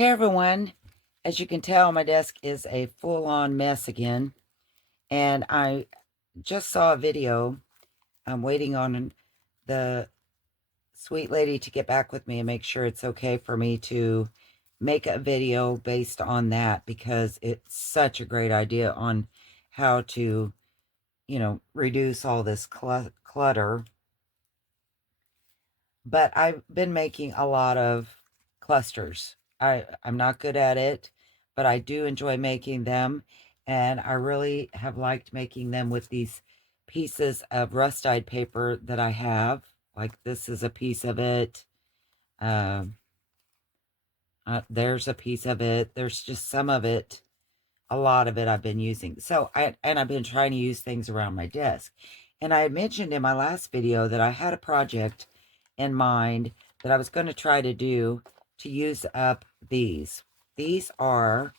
Hey everyone, as you can tell, my desk is a full-on mess again, and I just saw a video. I'm waiting on the sweet lady to get back with me and make sure it's okay for me to make a video based on that, because it's such a great idea on how to, reduce all this clutter. But I've been making a lot of clusters. I'm not good at it, but I do enjoy making them, and I really have liked making them with these pieces of rust-dyed paper that I have. Like this is a piece of it. Um, there's a piece of it. There's just some of it. A lot of it I've been using. I've been trying to use things around my desk. And I had mentioned in my last video that I had a project in mind that I was going to try to do to use up these. These are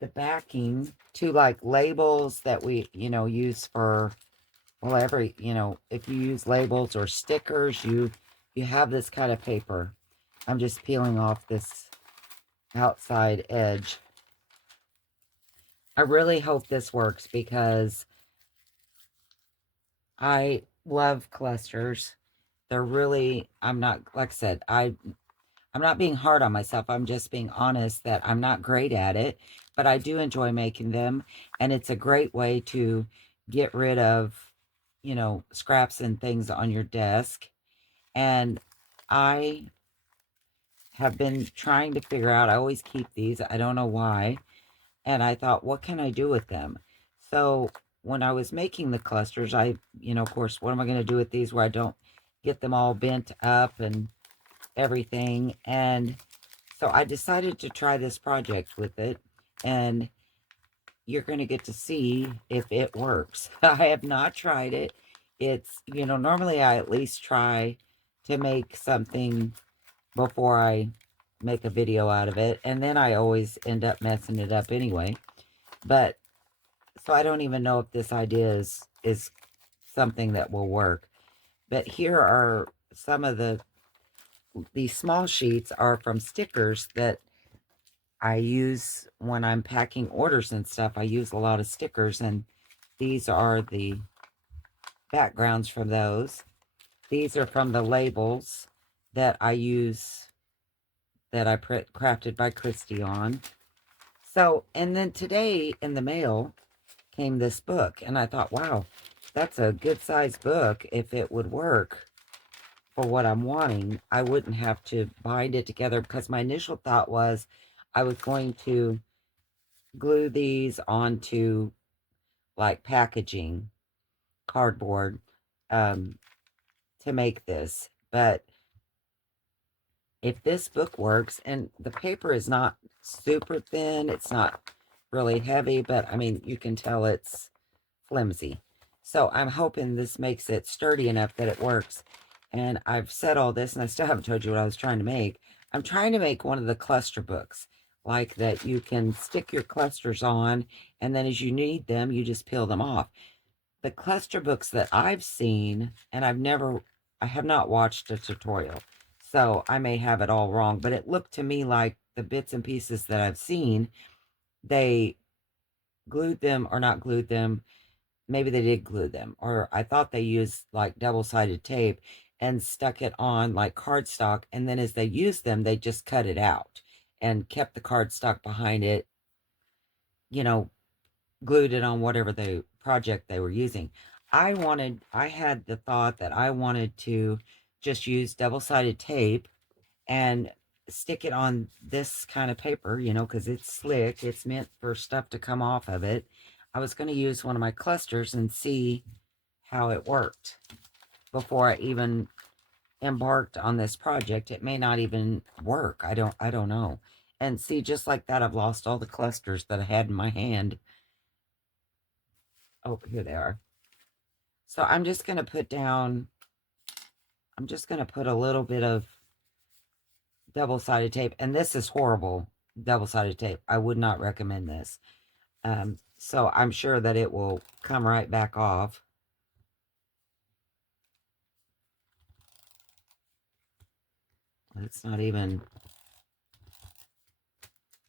the backing to like labels that we, use for, well, if you use labels or stickers, you have this kind of paper. I'm just peeling off this outside edge. I really hope this works because I love clusters. They're really, I'm not, like I said, I'm not being hard on myself. I'm just being honest that I'm not great at it, but I do enjoy making them. And it's a great way to get rid of, scraps and things on your desk. And I have been trying to figure out, I always keep these. I don't know why. And I thought, what can I do with them? So when I was making the clusters, of course, what am I going to do with these where I don't get them all bent up and everything? And so I decided to try this project with it, and you're going to get to see if it works. I have not tried it. It's, normally I at least try to make something before I make a video out of it, and then I always end up messing it up anyway. But so I don't even know if this idea is something that will work. But here are some of these small sheets are from stickers that I use when I'm packing orders and stuff. I use a lot of stickers, and these are the backgrounds from those. These are from the labels that I use, that I crafted by Christy on. So, and then today in the mail came this book, and I thought, wow, that's a good sized book. If it would work for what I'm wanting, I wouldn't have to bind it together, because my initial thought was I was going to glue these onto like packaging cardboard to make this. But if this book works, and the paper is not super thin, it's not really heavy, but I mean, you can tell it's flimsy. So I'm hoping this makes it sturdy enough that it works. And I've said all this, and I still haven't told you what I was trying to make. I'm trying to make one of the cluster books, like that you can stick your clusters on, and then as you need them, you just peel them off. The cluster books that I've seen, and I have not watched a tutorial, so I may have it all wrong, but it looked to me like the bits and pieces that I've seen, they glued them or not glued them. Maybe they did glue them, or I thought they used like double-sided tape and stuck it on like cardstock, and then as they used them, they just cut it out and kept the cardstock behind it, you know, glued it on whatever the project they were using. I had the thought that I wanted to just use double-sided tape and stick it on this kind of paper, because it's slick. It's meant for stuff to come off of it. I was going to use one of my clusters and see how it worked before I even embarked on this project. It may not even work. I don't know. And see, just like that, I've lost all the clusters that I had in my hand. Oh, here they are. So I'm just going to put a little bit of double-sided tape, and this is horrible double-sided tape. I would not recommend this. So I'm sure that it will come right back off. It's not even...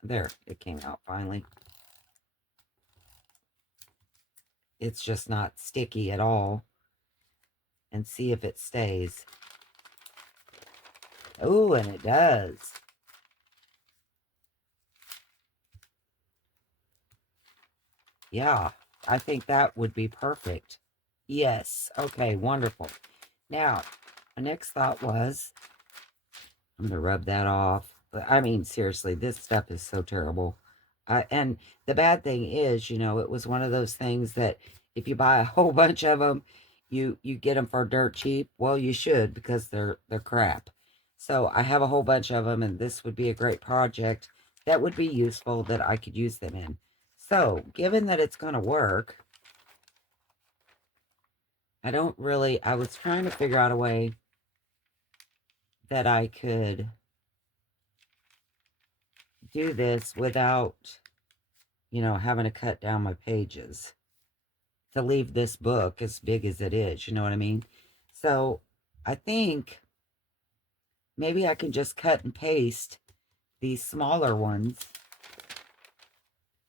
There, it came out finally. It's just not sticky at all. And see if it stays. Oh, and it does. Yeah, I think that would be perfect. Yes. Okay, wonderful. Now, my next thought was, I'm going to rub that off. I mean, seriously, this stuff is so terrible. And the bad thing is, you know, it was one of those things that if you buy a whole bunch of them, you get them for dirt cheap. Well, you should, because they're crap. So I have a whole bunch of them, and this would be a great project that would be useful that I could use them in. So, given that it's going to work, I was trying to figure out a way that I could do this without, you know, having to cut down my pages to leave this book as big as it is, you know what I mean? So I think maybe I can just cut and paste these smaller ones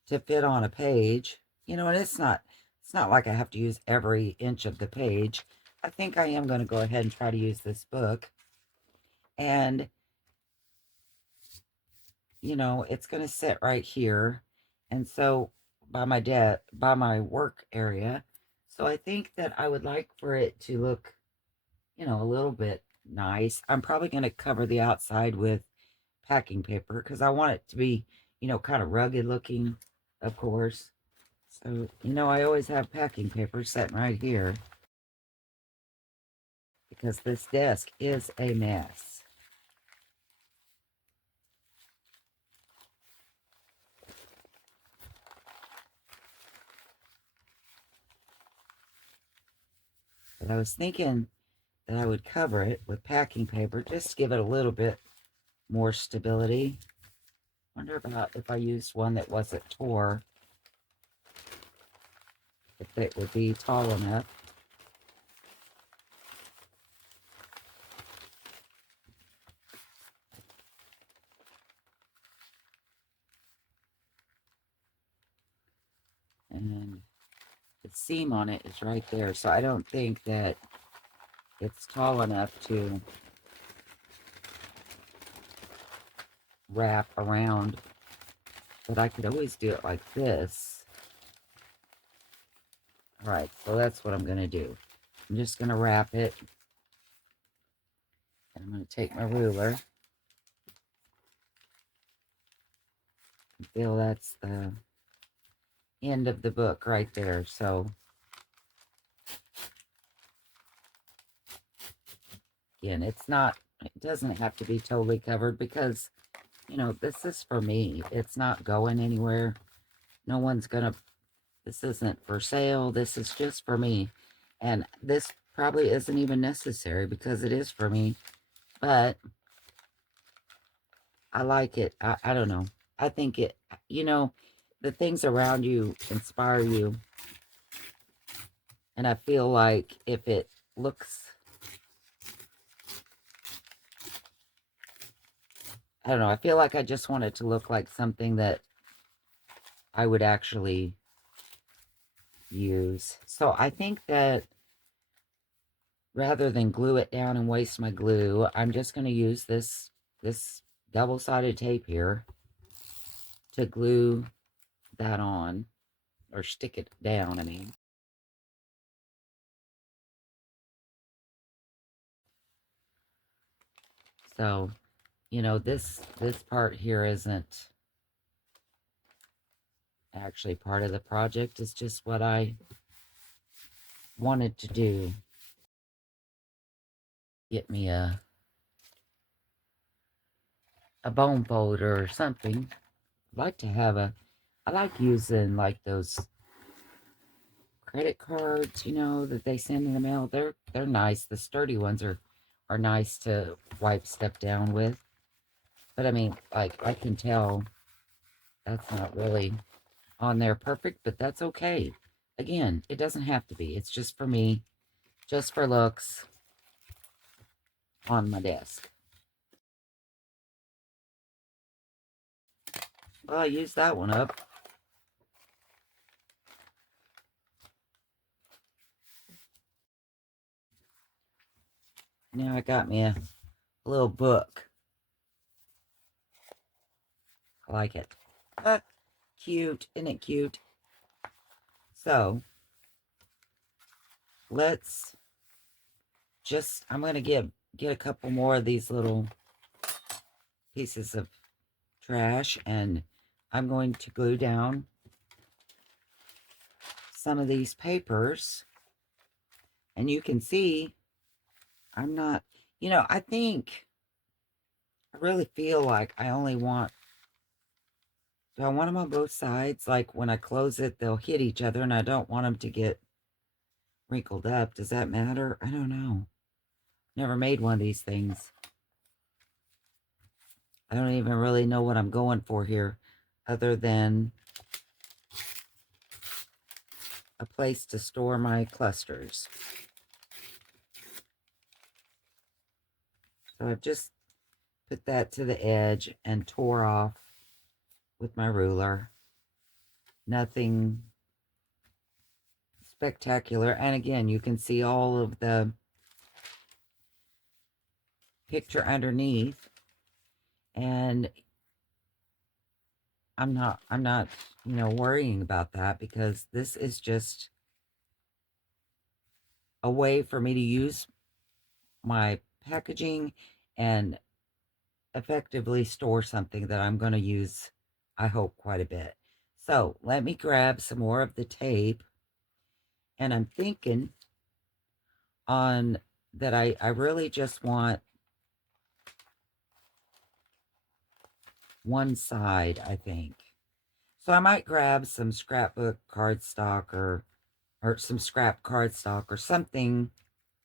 to fit on a page, you know, and it's not like I have to use every inch of the page. I think I am going to go ahead and try to use this book, and you know, it's going to sit right here. And so by my work area. So I think that I would like for it to look, you know, a little bit nice. I'm probably going to cover the outside with packing paper because I want it to be, you know, kind of rugged looking, of course. So, you know, I always have packing paper sitting right here because this desk is a mess. But I was thinking that I would cover it with packing paper just to give it a little bit more stability. Wonder about if I used one that wasn't tore, if it would be tall enough. And the seam on it is right there, so I don't think that it's tall enough to wrap around, but I could always do it like this. All right, so that's what I'm going to do. I'm just going to wrap it. And I'm going to take my ruler. I feel that's the end of the book right there. So, again, it doesn't have to be totally covered because, you know, this is for me. It's not going anywhere. No one's going to, this isn't for sale. This is just for me. And this probably isn't even necessary because it is for me. But I like it. I don't know. I think it, you know, the things around you inspire you. And I feel like if it looks, I don't know, I feel like I just want it to look like something that I would actually use. So I think that rather than glue it down and waste my glue, I'm just going to use this double-sided tape here to glue that on, or stick it down, I mean. So, you know, this part here isn't actually part of the project. It's just what I wanted to do. Get me a bone folder or something. I'd like to have I like using like those credit cards, you know, that they send in the mail. They're nice. The sturdy ones are nice to wipe stuff down with. But I mean, like, I can tell that's not really on there perfect, but that's okay. Again, it doesn't have to be. It's just for me, just for looks on my desk. Well, I used that one up. Now I got me a little book. I like it. Cute. Isn't it cute? So, let's just, I'm going to get a couple more of these little pieces of trash, and I'm going to glue down some of these papers. And you can see, I'm not, I think, I really feel like I only want, do I want them on both sides? Like when I close it, they'll hit each other, and I don't want them to get wrinkled up. Does that matter? I don't know. Never made one of these things. I don't even really know what I'm going for here, other than a place to store my clusters. So I've just put that to the edge and tore off with my ruler. Nothing spectacular. And again, you can see all of the picture underneath. And I'm not, worrying about that, because this is just a way for me to use my packaging and effectively store something that I'm going to use, I hope, quite a bit. So let me grab some more of the tape, and I'm thinking on that I really just want one side, I think. So I might grab some scrapbook cardstock, or some scrap cardstock or something.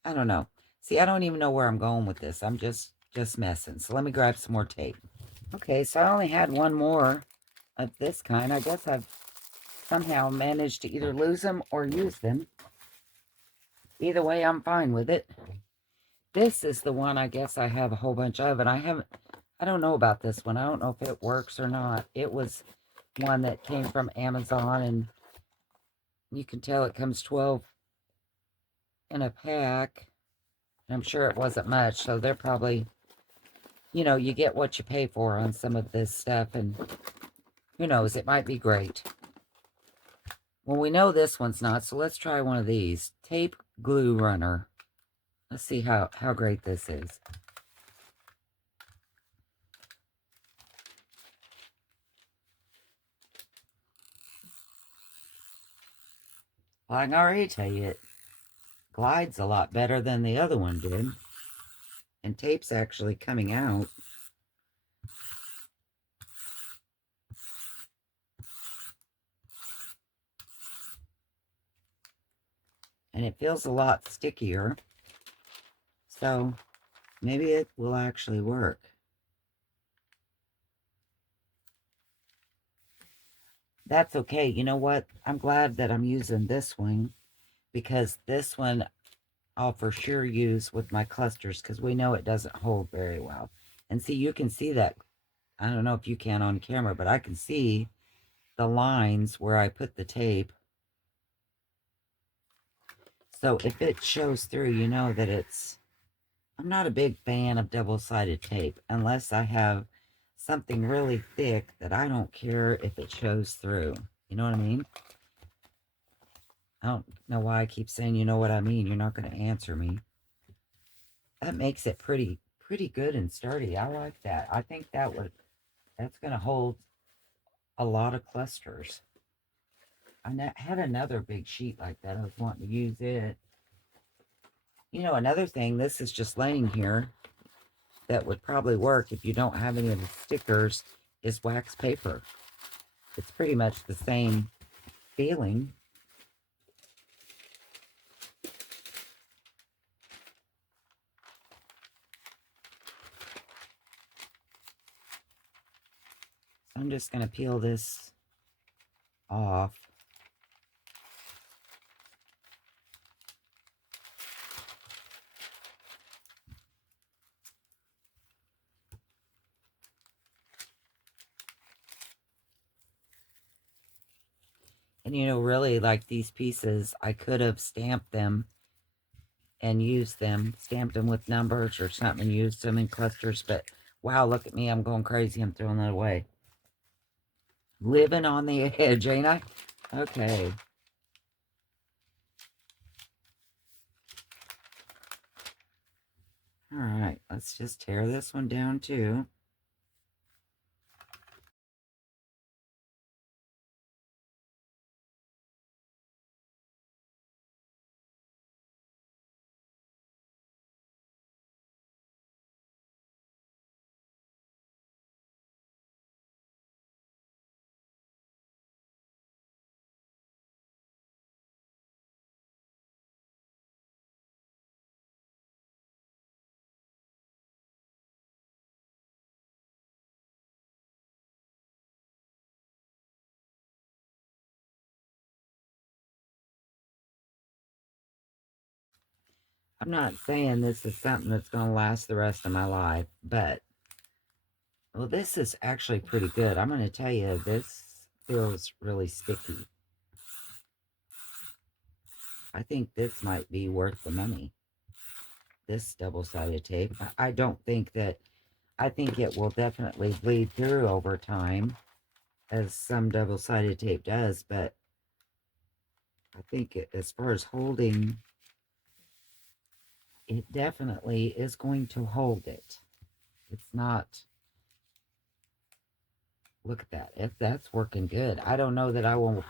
I don't know. See, I don't even know where I'm going with this. I'm just messing. So let me grab some more tape. Okay, so I only had one more of this kind. I guess I've somehow managed to either lose them or use them. Either way, I'm fine with it. This is the one I guess I have a whole bunch of, and I don't know about this one. I don't know if it works or not. It was one that came from Amazon, and you can tell it comes 12 in a pack. I'm sure it wasn't much, so they're probably, you get what you pay for on some of this stuff, and who knows, it might be great. Well, we know this one's not, so let's try one of these. Tape glue runner. Let's see how great this is. Well, I can already tell you, it glides a lot better than the other one did. And tape's actually coming out. And it feels a lot stickier. So maybe it will actually work. That's okay. You know what? I'm glad that I'm using this one, because this one I'll for sure use with my clusters, because we know it doesn't hold very well. And see, you can see that. I don't know if you can on camera, but I can see the lines where I put the tape. So if it shows through, you know that it's... I'm not a big fan of double-sided tape unless I have something really thick that I don't care if it shows through. You know what I mean? I don't know why I keep saying you know what I mean. You're not going to answer me. That makes it pretty good and sturdy. I like that. I think that's going to hold a lot of clusters. I had another big sheet like that. I was wanting to use it. Another thing, this is just laying here, that would probably work if you don't have any of the stickers, is wax paper. It's pretty much the same feeling. So I'm just going to peel this off. And you know, really, like these pieces, I could have stamped them and used them, stamped them with numbers or something, and used them in clusters. But wow, look at me. I'm going crazy. I'm throwing that away. Living on the edge, ain't I? Okay. All right. Let's just tear this one down too. I'm not saying this is something that's going to last the rest of my life, but, well, this is actually pretty good. I'm going to tell you, this feels really sticky. I think this might be worth the money. This double-sided tape. I don't think that, I think it will definitely bleed through over time, as some double-sided tape does, but I think as far as holding, it definitely is going to hold it. It's not, look at that. If that's working good. I don't know that I will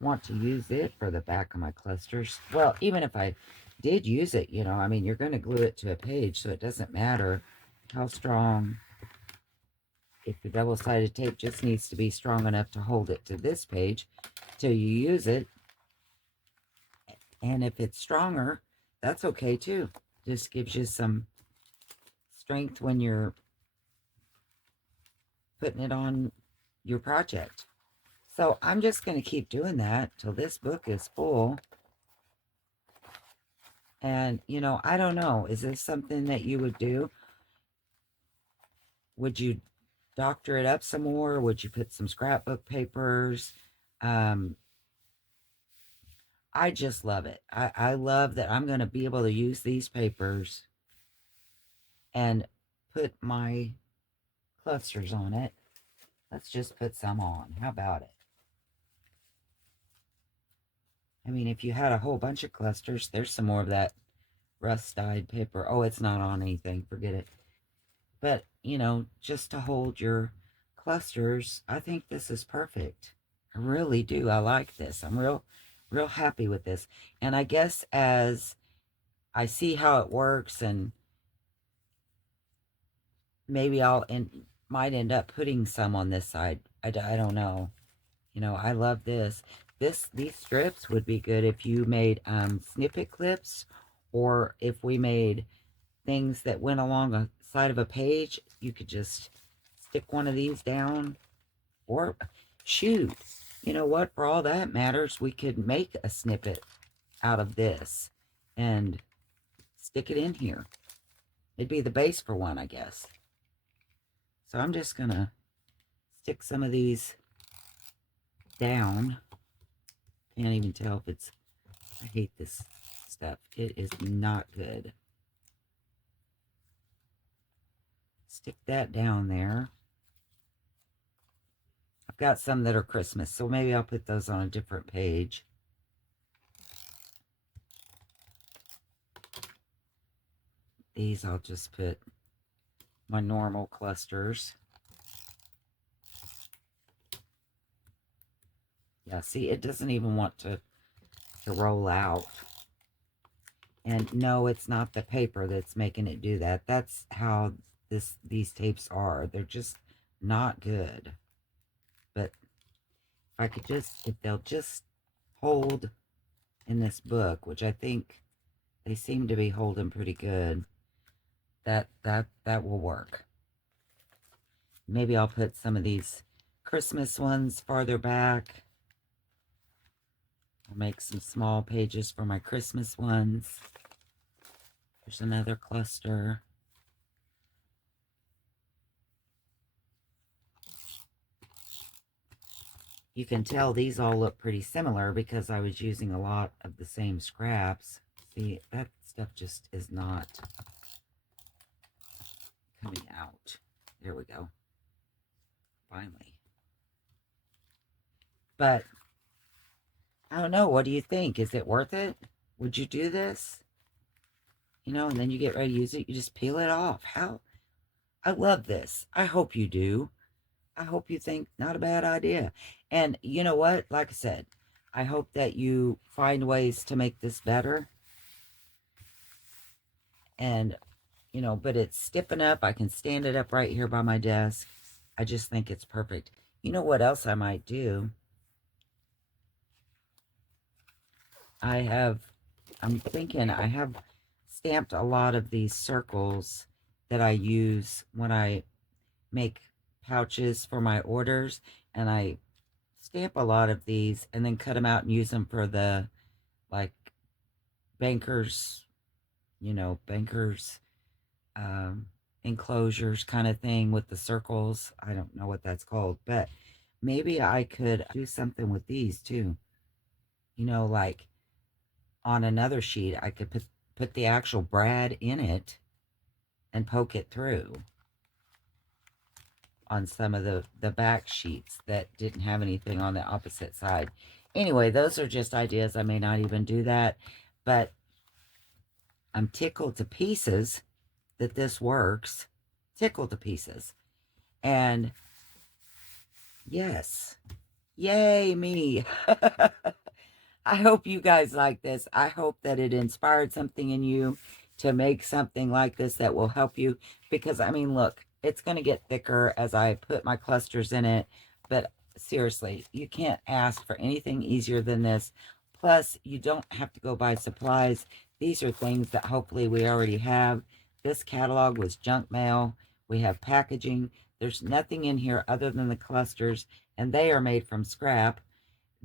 want to use it for the back of my clusters. Well, even if I did use it, you know, I mean, you're going to glue it to a page, so it doesn't matter how strong. If the double-sided tape just needs to be strong enough to hold it to this page till you use it. And if it's stronger, that's okay too. Just gives you some strength when you're putting it on your project. So I'm just going to keep doing that till this book is full. And, you know, I don't know. Is this something that you would do? Would you doctor it up some more? Would you put some scrapbook papers? I just love it. I love that I'm going to be able to use these papers and put my clusters on it. Let's just put some on. How about it? I mean, if you had a whole bunch of clusters, there's some more of that rust-dyed paper. Oh, it's not on anything. Forget it. But, you know, just to hold your clusters, I think this is perfect. I really do. I like this. I'm real happy with this. And I guess as I see how it works, and maybe might end up putting some on this side. I don't know. You know, I love this. These strips would be good if you made snippet clips, or if we made things that went along the side of a page. You could just stick one of these down, or shoot, you know what? For all that matters, we could make a snippet out of this and stick it in here. It'd be the base for one, I guess. So I'm just gonna stick some of these down. Can't even tell if it's, I hate this stuff. It is not good. Stick that down there. I've got some that are Christmas, so maybe I'll put those on a different page. These I'll just put my normal clusters. Yeah, see, it doesn't even want to roll out. And no, it's not the paper that's making it do that. That's how these tapes are. They're just not good. But if I could just, if they'll just hold in this book, which I think they seem to be holding pretty good, that will work. Maybe I'll put some of these Christmas ones farther back. I'll make some small pages for my Christmas ones. There's another cluster. You can tell these all look pretty similar because I was using a lot of the same scraps. See, that stuff just is not coming out. There we go. Finally. But I don't know. What do you think? Is it worth it? Would you do this? You know, and then you get ready to use it. You just peel it off. How? I love this. I hope you do. I hope you think not a bad idea. And you know what? Like I said, I hope that you find ways to make this better. And, you know, but it's stiff enough. I can stand it up right here by my desk. I just think it's perfect. You know what else I might do? I'm thinking I have stamped a lot of these circles that I use when I make pouches for my orders, and I stamp a lot of these and then cut them out and use them for the, like, bankers, you know, bankers enclosures kind of thing with the circles. I don't know what that's called, but maybe I could do something with these too. You know, like on another sheet, I could put the actual brad in it and poke it through on some of the back sheets that didn't have anything on the opposite side. Anyway, those are just ideas. I may not even do that, but I'm tickled to pieces that this works. Tickled to pieces. And yes, yay me. I hope you guys like this. I hope that it inspired something in you to make something like this that will help you. Because, I mean, look, it's going to get thicker as I put my clusters in it. But seriously, you can't ask for anything easier than this. Plus, you don't have to go buy supplies. These are things that hopefully we already have. This catalog was junk mail. We have packaging. There's nothing in here other than the clusters. And they are made from scrap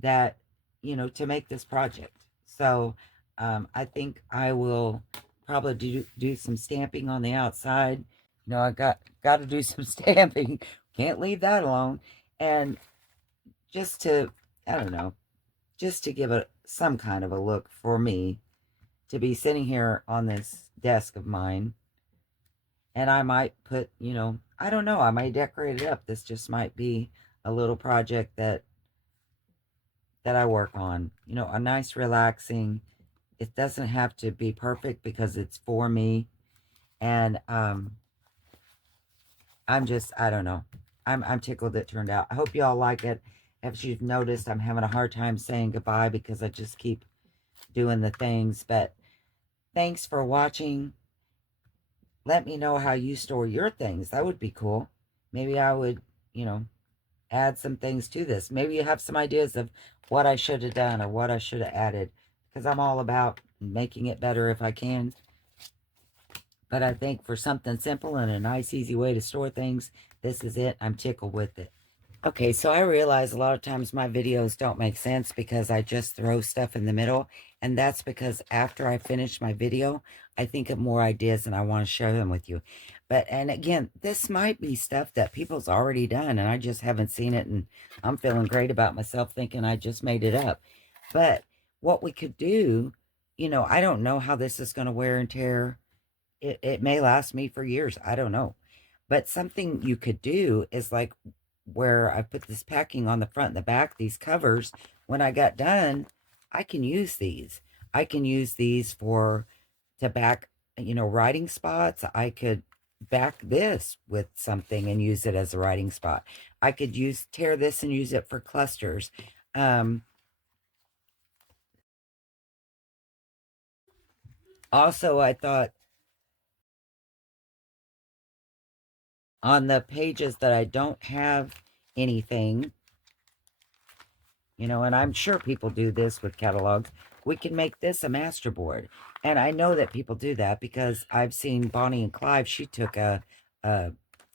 that, you know, to make this project. So I think I will probably do some stamping on the outside. You know, I got to do some stamping. Can't leave that alone. And just to, I don't know, just to give it some kind of a look for me to be sitting here on this desk of mine. And I might put, you know, I don't know, I might decorate it up. This just might be a little project that I work on. You know, a nice relaxing. It doesn't have to be perfect because it's for me. And I'm just, I don't know. I'm tickled it turned out. I hope you all like it. If you've noticed, I'm having a hard time saying goodbye because I just keep doing the things. But thanks for watching. Let me know how you store your things. That would be cool. Maybe I would, you know, add some things to this. Maybe you have some ideas of what I should have done or what I should have added, because I'm all about making it better if I can. But I think for something simple and a nice, easy way to store things, this is it. I'm tickled with it. Okay, so I realize a lot of times my videos don't make sense because I just throw stuff in the middle. And that's because after I finish my video, I think of more ideas and I want to share them with you. But, and again, this might be stuff that people's already done and I just haven't seen it. And I'm feeling great about myself thinking I just made it up. But what we could do, you know, I don't know how this is going to wear and tear. It may last me for years. I don't know. But something you could do is like where I put this packing on the front and the back, these covers, when I got done, I can use these. I can use these to back, you know, writing spots. I could back this with something and use it as a writing spot. I could tear this and use it for clusters. Also, I thought on the pages that I don't have anything, you know, and I'm sure people do this with catalogs, we can make this a master board. And I know that people do that because I've seen Bonnie and Clive. She took a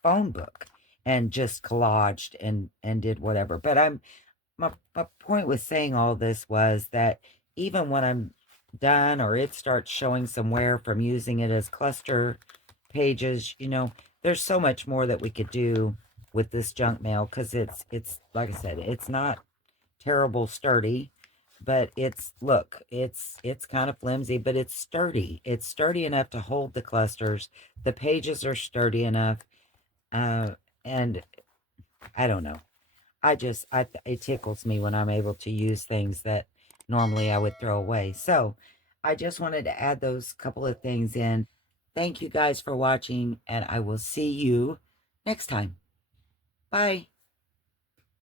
phone book and just collaged and did whatever. But my point with saying all this was that even when I'm done or it starts showing some wear from using it as cluster pages, you know, there's so much more that we could do with this junk mail because it's like I said, it's not terrible sturdy, but look, it's kind of flimsy, but it's sturdy. It's sturdy enough to hold the clusters. The pages are sturdy enough. And I don't know. It tickles me when I'm able to use things that normally I would throw away. So I just wanted to add those couple of things in. Thank you guys for watching, and I will see you next time. Bye.